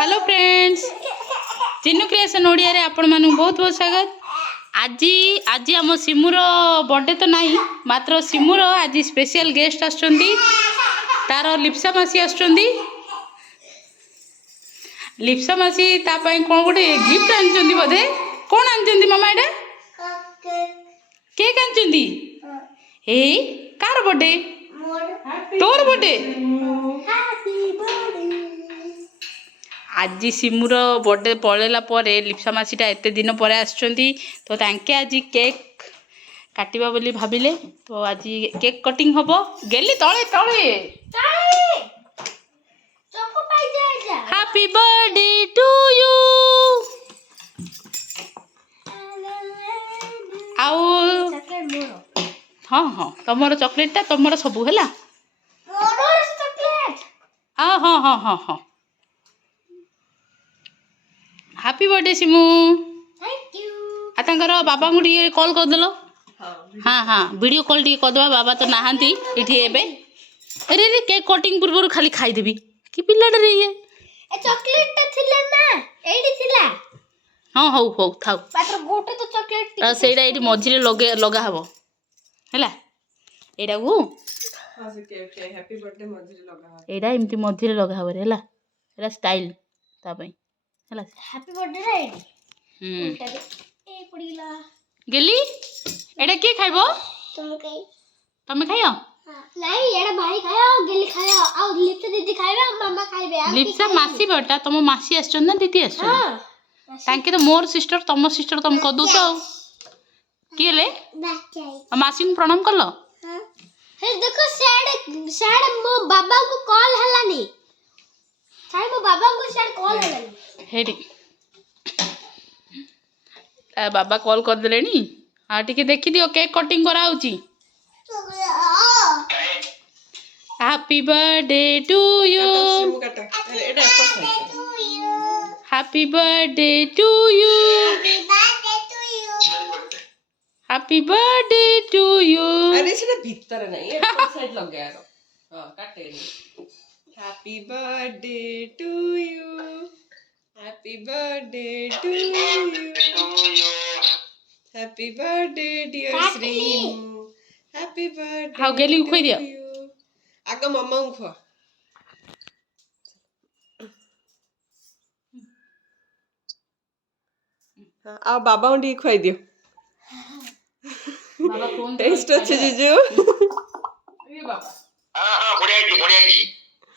Hello friends Chinnu creation Odia रे आपण मानु बहुत बहुत स्वागत। आज आज आम सिमुर बर्थडे तो नहीं मात्र सिमुर आज स्पेशल गेस्ट आछंती तार लिप्सा मासी आछंती। लिप्सा मासी ता पई कोन गोटे गिफ्ट आनचंती बोधे कोन आनचंती मामा एटा केक आनचंती। ए कार बर्थडे तोर बर्थडे आज सिमुर बर्थडे पड़ेला लिप्सा मासीटा एत दिन पर आसुँच तो तांके आज केक काटिबा बोली भाविले तो आज केक कटिंग हम गेली तले तले हैप्पी बर्थडे टू यू आउ हाँ हाँ तुम चॉकलेटा तुम सबू है हाँ हाँ हाँ हाँ हाँ happy birthday Simu thank you आतर बाबा को टे कॉल करदेल। हाँ हाँ वीडियो कॉल टे करदे बाबा तो नहांती इठी एबे अरे रे केक कटिंग पूर्व खाली खाईदेवी कि पिलाटे रे ये चॉकलेट थिले ना एडी थिला हाँ हौ हौ थाउ मात्र गोटे तो चॉकलेट सेटा ये मझे लगे लगा हब है एटा को हां से केक हैप्पी बर्थडे मझे लगा एटा एमती मझे लगा हब रे एटा स्टाइल ता पई हैला हैप्पी बर्थडे रे एडी ए पड़ीला गेली एटा के खाइबो तुम खाइयो नहीं एड़ा भाई खायो गेली खायो आ लिप्सा दीदी खाइबे मामा खाइबे लिप्सा मासी बेटा तुम मासी आछन ना दीदी आछन हां तांके तो मोर सिस्टर तुम सिस्टर तुम कह दउछ के ले मासी को प्रणाम करलो। हां हे देखो साडे साडे मो बाबा को कॉल हलानी साडे मो बाबा को साडे कॉल हलानी हेडी बाबा कॉल कर देलेनी। हाँ टिके देखी दियो केक कटिंग करा होची। हैप्पी बर्थडे टू यू एटा happy birthday to you happy birthday to you अरे सेटा भीतर नहीं ए साइड लग गया हां काटे happy birthday to you happy birthday to you happy birthday dear Shri happy birthday हाउ गेली खोई दियो आगे मम्मा को खो आ बाबा को टी खुआई दियो बाबा कौन टेस्ट अच्छे जीजू ये बाबा हां हां बढ़िया जी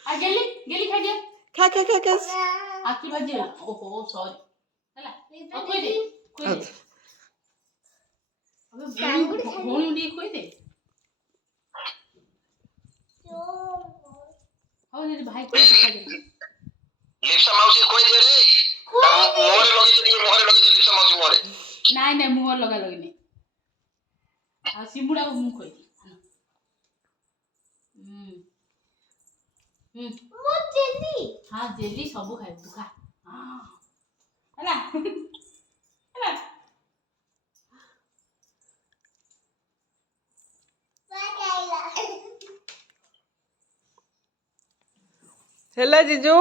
आ गेली गेली खा दियो खा खा खा खा आखी बाजी ओहो सॉरी हला खोई दे अबे भोणी उडी खोई दे हो ने भाई को खा दे लिप्सा मौसी कोई दे रे मोहरे लगे लिप्सा मौसी मोहरे नाइ नाइ मुहर लगा लगनी आ सिमुडा को मुख खोई मो जेली हां जेली सब खाइ तू खा हां हला हला हेला जीजू